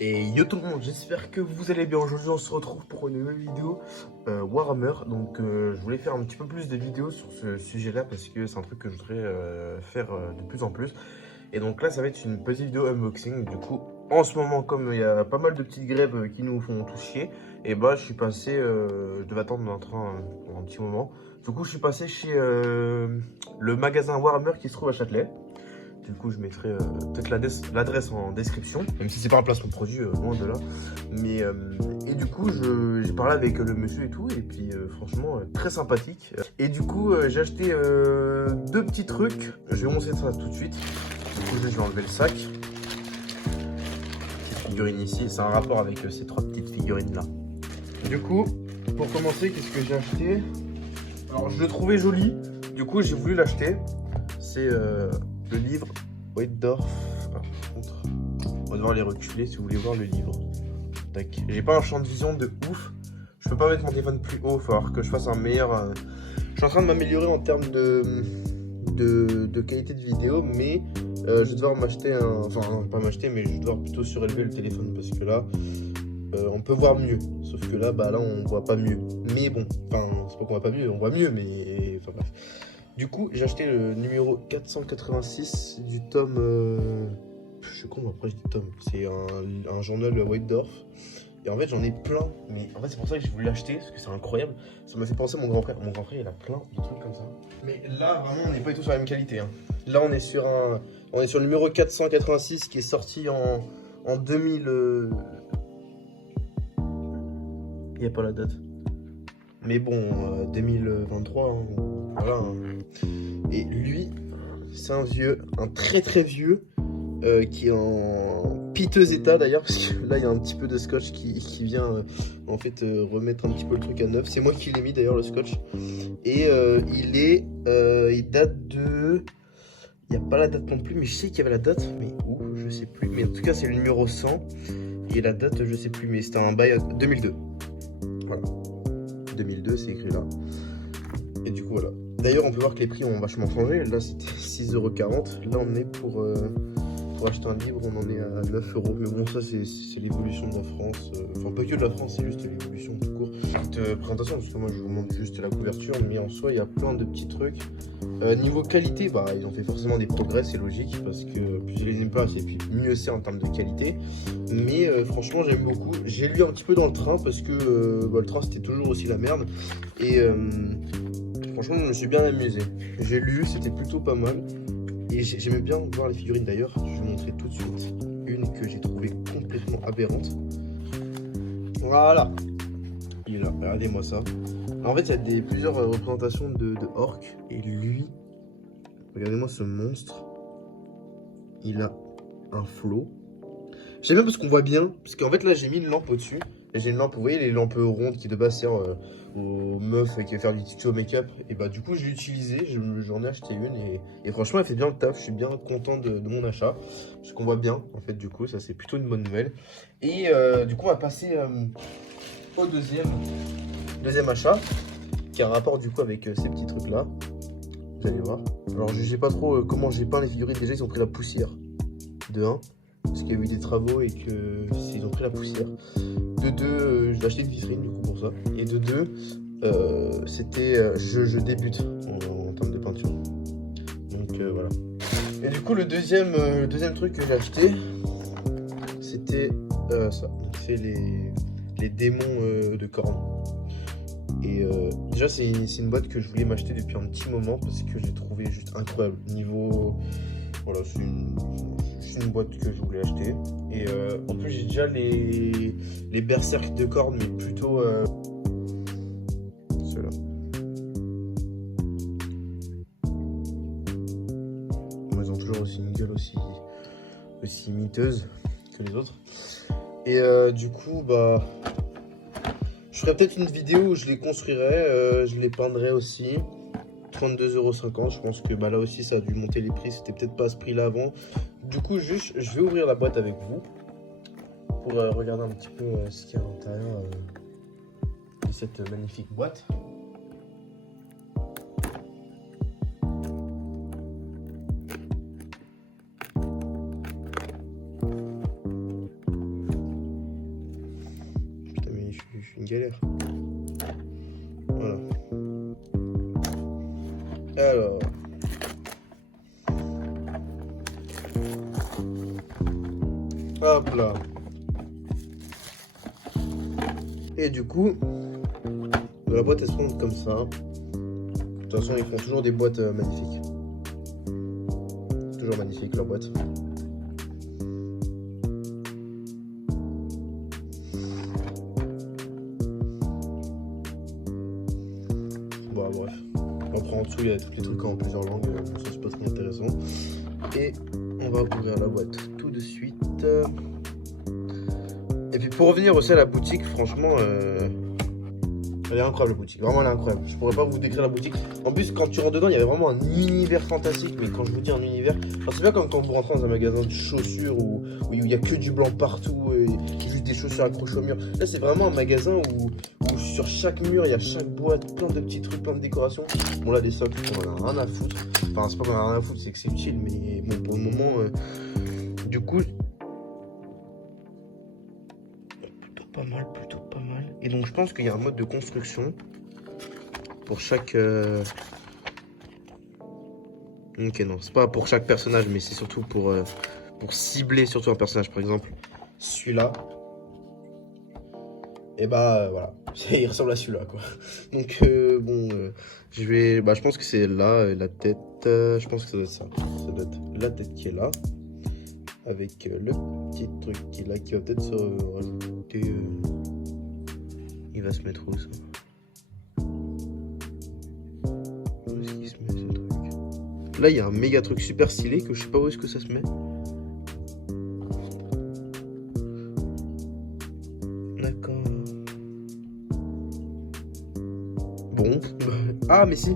Et yo tout le monde, j'espère que vous allez bien. Aujourd'hui on se retrouve pour une nouvelle vidéo Warhammer. Donc je voulais faire un petit peu plus de vidéos sur ce sujet là parce que c'est un truc que je voudrais faire de plus en plus. Et donc là ça va être une petite vidéo unboxing. Du coup en ce moment, comme il y a pas mal de petites grèves qui nous font tous chier, et bah je suis passé, je devais attendre mon train pour un petit moment. Du coup je suis passé chez le magasin Warhammer qui se trouve à Châtelet. Du coup, je mettrai peut-être l'adresse en description, même si c'est pas un placement de produit, loin de là. Mais, et du coup, j'ai parlé avec le monsieur et tout, et puis franchement, très sympathique. Et du coup, j'ai acheté deux petits trucs. Je vais vous montrer ça tout de suite. Du coup, je vais enlever le sac. Cette figurine ici, c'est un rapport avec ces trois petites figurines là. Du coup, pour commencer, qu'est-ce que j'ai acheté? Alors, je le trouvais joli, du coup, j'ai voulu l'acheter. C'est le livre Whitedorf. Ah, par contre, on va devoir les reculer si vous voulez voir le livre. Tac. J'ai pas un champ de vision de ouf. Je peux pas mettre mon téléphone plus haut. Il va falloir que je fasse un meilleur. Je suis en train de m'améliorer en termes de qualité de vidéo, mais je vais devoir m'acheter un. Enfin, pas m'acheter, mais je vais devoir plutôt surélever le téléphone parce que là, on peut voir mieux. Sauf que là, bah là, on voit pas mieux. Mais bon, enfin, c'est pas qu'on voit pas mieux, on voit mieux, mais. Enfin bref. Du coup, j'ai acheté le numéro 486 du tome. Je sais quoi, après je dis tome. C'est un journal Whitedorf. Et en fait, j'en ai plein. Mais en fait, c'est pour ça que j'ai voulu l'acheter, parce que c'est incroyable. Ça m'a fait penser à mon grand frère. Mon grand frère, il a plein de trucs comme ça. Mais là, vraiment, on n'est pas du tout sur la même qualité. Hein. Là, on est sur le numéro 486 qui est sorti en 2000. Il n'y a pas la date. Mais bon, 2023. Hein. Voilà. Hein. Et lui, c'est un vieux, un très très vieux, qui est en piteux état d'ailleurs, parce que là il y a un petit peu de scotch qui vient en fait remettre un petit peu le truc à neuf. C'est moi qui l'ai mis d'ailleurs le scotch. Et il date de... Il n'y a pas la date non plus, mais je sais qu'il y avait la date, mais où, je sais plus. Mais en tout cas c'est le numéro 100, et la date je sais plus, mais c'était un bail 2002. Voilà, 2002 c'est écrit là. Et du coup voilà. D'ailleurs, on peut voir que les prix ont vachement changé. Là, c'était 6,40 €. Là, on est pour acheter un livre, on en est à 9 €. Mais bon, ça, c'est l'évolution de la France. Enfin, pas que de la France, c'est juste l'évolution tout court. Petite présentation, parce que moi, je vous montre juste la couverture. Mais en soi, il y a plein de petits trucs. Niveau qualité, bah, ils ont fait forcément des progrès, c'est logique. Parce que plus je les aime pas, et puis mieux c'est en termes de qualité. Mais franchement, j'aime beaucoup. J'ai lu un petit peu dans le train, parce que bah, le train, c'était toujours aussi la merde. Et... franchement, je me suis bien amusé. J'ai lu, c'était plutôt pas mal. Et j'aimais bien voir les figurines d'ailleurs. Je vais vous montrer tout de suite une que j'ai trouvée complètement aberrante. Voilà. Il est là, regardez-moi ça. Alors, en fait, il y a plusieurs représentations de orques. Et lui, regardez-moi ce monstre. Il a un flot. J'aime bien parce qu'on voit bien. Parce qu'en fait, là, j'ai mis une lampe au-dessus. J'ai une lampe, vous voyez, les lampes rondes qui de base servent aux meufs qui veulent faire du tuto make-up. Et bah, du coup, je l'ai utilisé, j'en ai acheté une et franchement, elle fait bien le taf. Je suis bien content de mon achat. Parce qu'on voit bien, en fait, du coup, ça c'est plutôt une bonne nouvelle. Et du coup, on va passer au deuxième achat qui a un rapport du coup avec ces petits trucs là. Vous allez voir. Alors, je sais pas trop comment j'ai peint les figurines. Déjà, ils ont pris la poussière de 1. Parce qu'il y a eu des travaux et qu'ils ont pris la poussière. De 2, j'ai acheté une vitrine du coup pour ça. Et de 2, c'était je débute en termes de peinture. Donc voilà. Et du coup le deuxième truc que j'ai acheté, c'était ça. Donc c'est les démons de cornes. Et déjà c'est une boîte que je voulais m'acheter depuis un petit moment parce que j'ai trouvé juste incroyable. Niveau... Voilà, c'est une boîte que je voulais acheter. Et en plus, j'ai déjà les berserk de cornes, mais plutôt ceux-là. Ils ont toujours aussi une gueule aussi miteuse que les autres. Et du coup, bah, je ferai peut-être une vidéo où je les construirai, je les peindrai aussi. 32,50 €, je pense que bah, là aussi ça a dû monter les prix, c'était peut-être pas à ce prix là avant. Du coup juste je vais ouvrir la boîte avec vous pour regarder un petit peu ce qu'il y a à l'intérieur de cette magnifique boîte. galère. Voilà. Alors. Hop là. Et du coup, la boîte elle se monte comme ça. De toute façon, ils font toujours des boîtes magnifiques. Toujours magnifique leur boîte. Bon, bref. Après en dessous, il y a tous les trucs en plusieurs langues. Ça, c'est pas très intéressant. Et on va ouvrir la boîte tout de suite. Et puis pour revenir aussi à la boutique, franchement, elle est incroyable la boutique. Vraiment, elle est incroyable. Je pourrais pas vous décrire la boutique. En plus, quand tu rentres dedans, il y avait vraiment un univers fantastique. Mais quand je vous dis un univers, c'est pas comme quand vous rentrez dans un magasin de chaussures où il y a que du blanc partout et juste des chaussures accrochées au mur. Là, c'est vraiment un magasin où sur chaque mur, il y a chaque boîte, plein de petits trucs, plein de décorations. Bon, là, des socles, on en a rien à foutre. Enfin, c'est pas qu'on en a rien à foutre, c'est que c'est utile. Mais bon, pour le moment, du coup, plutôt pas mal. Et donc, je pense qu'il y a un mode de construction pour chaque. Ok, non, c'est pas pour chaque personnage, mais c'est surtout pour cibler surtout un personnage. Par exemple, celui-là. Et bah voilà, il ressemble à celui-là quoi. Donc bon, je pense que c'est là la tête. Je pense que ça doit être ça. Ça doit être la tête qui est là, avec le petit truc qui est là, qui va peut-être se rajouter. Il va se mettre où ça? Où est-ce qu'il se met ce truc? Là il y a un méga truc super stylé que je sais pas où est-ce que ça se met. D'accord. Bon. Ah mais si.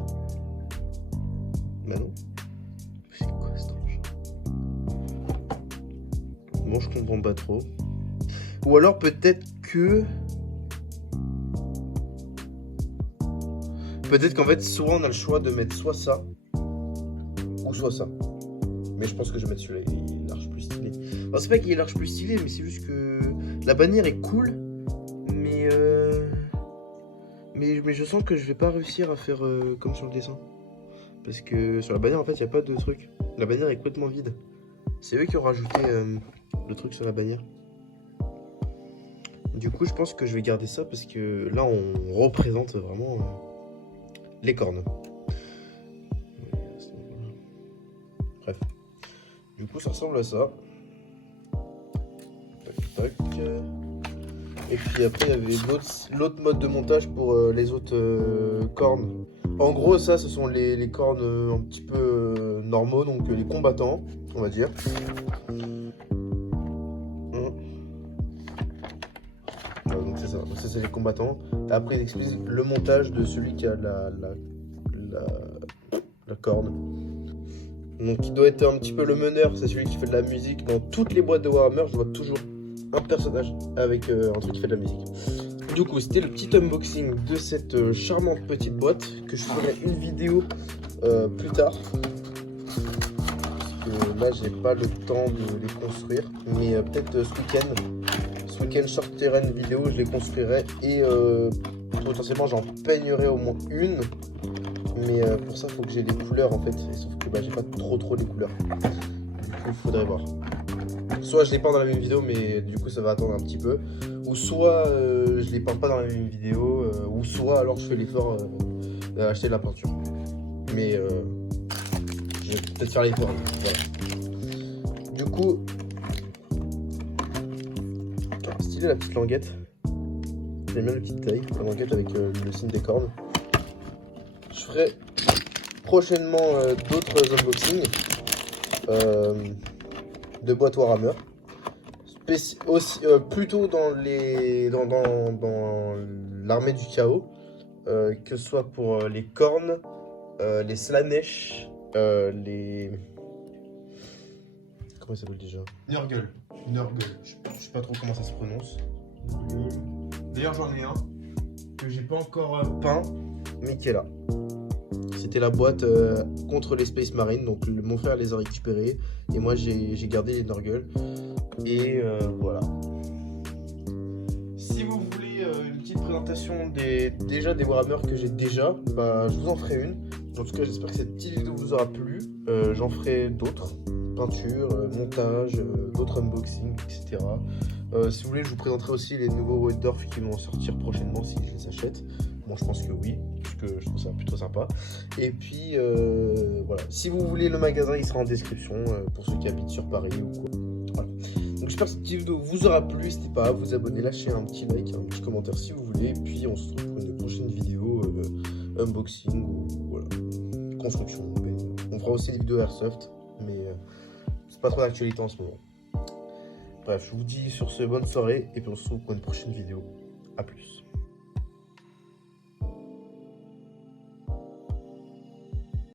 Bah non. C'est quoi ce truc? Bon, je comprends pas trop. Ou alors peut-être que... Peut-être qu'en fait, soit on a le choix de mettre soit ça, ou soit ça. Mais je pense que je vais mettre celui-là, il est large plus stylé. Alors c'est pas qu'il est large plus stylé, mais c'est juste que... La bannière est cool, mais... Mais je sens que je vais pas réussir à faire comme sur le dessin. Parce que sur la bannière, en fait, il n'y a pas de truc. La bannière est complètement vide. C'est eux qui ont rajouté le truc sur la bannière. Du coup, je pense que je vais garder ça parce que là, on représente vraiment les cornes. Bref. Du coup, ça ressemble à ça. Tac, tac. Et puis après, il y avait l'autre mode de montage pour les autres cornes. En gros, ça, ce sont les cornes un petit peu normaux, donc les combattants, on va dire. Voilà, donc c'est ça. Ça, c'est les combattants. Et après, ils expliquent le montage de celui qui a la corne. Donc, il doit être un petit peu le meneur. C'est celui qui fait de la musique. Dans toutes les boîtes de Warhammer, je vois toujours un personnage avec un truc qui fait de la musique. Du coup, c'était le petit unboxing de cette charmante petite boîte que je ferai une vidéo plus tard. Parce que là, j'ai pas le temps de les construire. Mais peut-être ce week-end, je sortirai une vidéo, je les construirai et potentiellement j'en peignerai au moins une. Mais pour ça, il faut que j'ai des couleurs en fait. Et sauf que j'ai pas trop les couleurs. Du coup, il faudrait voir. Soit je les peins dans la même vidéo, mais du coup ça va attendre un petit peu. Ou soit je les peins pas dans la même vidéo, ou soit alors je fais l'effort d'acheter de la peinture. Mais je vais peut-être faire l'effort. Voilà. Du coup, stylé la petite languette. J'aime bien la petite taille, la languette avec le signe des cornes. Je ferai prochainement d'autres unboxings. De boîtes Warhammer, plutôt dans l'armée du chaos, que ce soit pour les cornes, les Slaanesh, les... Comment ça s'appelle déjà? Nurgle. Je sais pas trop comment ça se prononce. D'ailleurs j'en ai un que j'ai pas encore peint, mais qui est là. C'était la boîte contre les Space Marines, donc mon frère les a récupérés et moi j'ai gardé les Nurgle. Et voilà. Si vous voulez une petite présentation présentation déjà des Warhammer que j'ai déjà, bah, je vous en ferai une. En tout cas, j'espère que cette petite vidéo vous aura plu. J'en ferai d'autres, peinture, montage, d'autres unboxings, etc. Si vous voulez, je vous présenterai aussi les nouveaux Waldorf qui vont sortir prochainement si je les achète. Bon, je pense que oui, puisque je trouve ça plutôt sympa. Et puis, voilà. Si vous voulez le magasin, il sera en description pour ceux qui habitent sur Paris ou quoi. Voilà. Donc, j'espère que cette vidéo vous aura plu. N'hésitez pas à vous abonner, lâcher un petit like, un petit commentaire si vous voulez. Et puis, on se retrouve pour une prochaine vidéo unboxing ou voilà, construction. On fera aussi des vidéos Airsoft, mais c'est pas trop d'actualité en ce moment. Bref, je vous dis sur ce bonne soirée et puis on se retrouve pour une prochaine vidéo. A plus.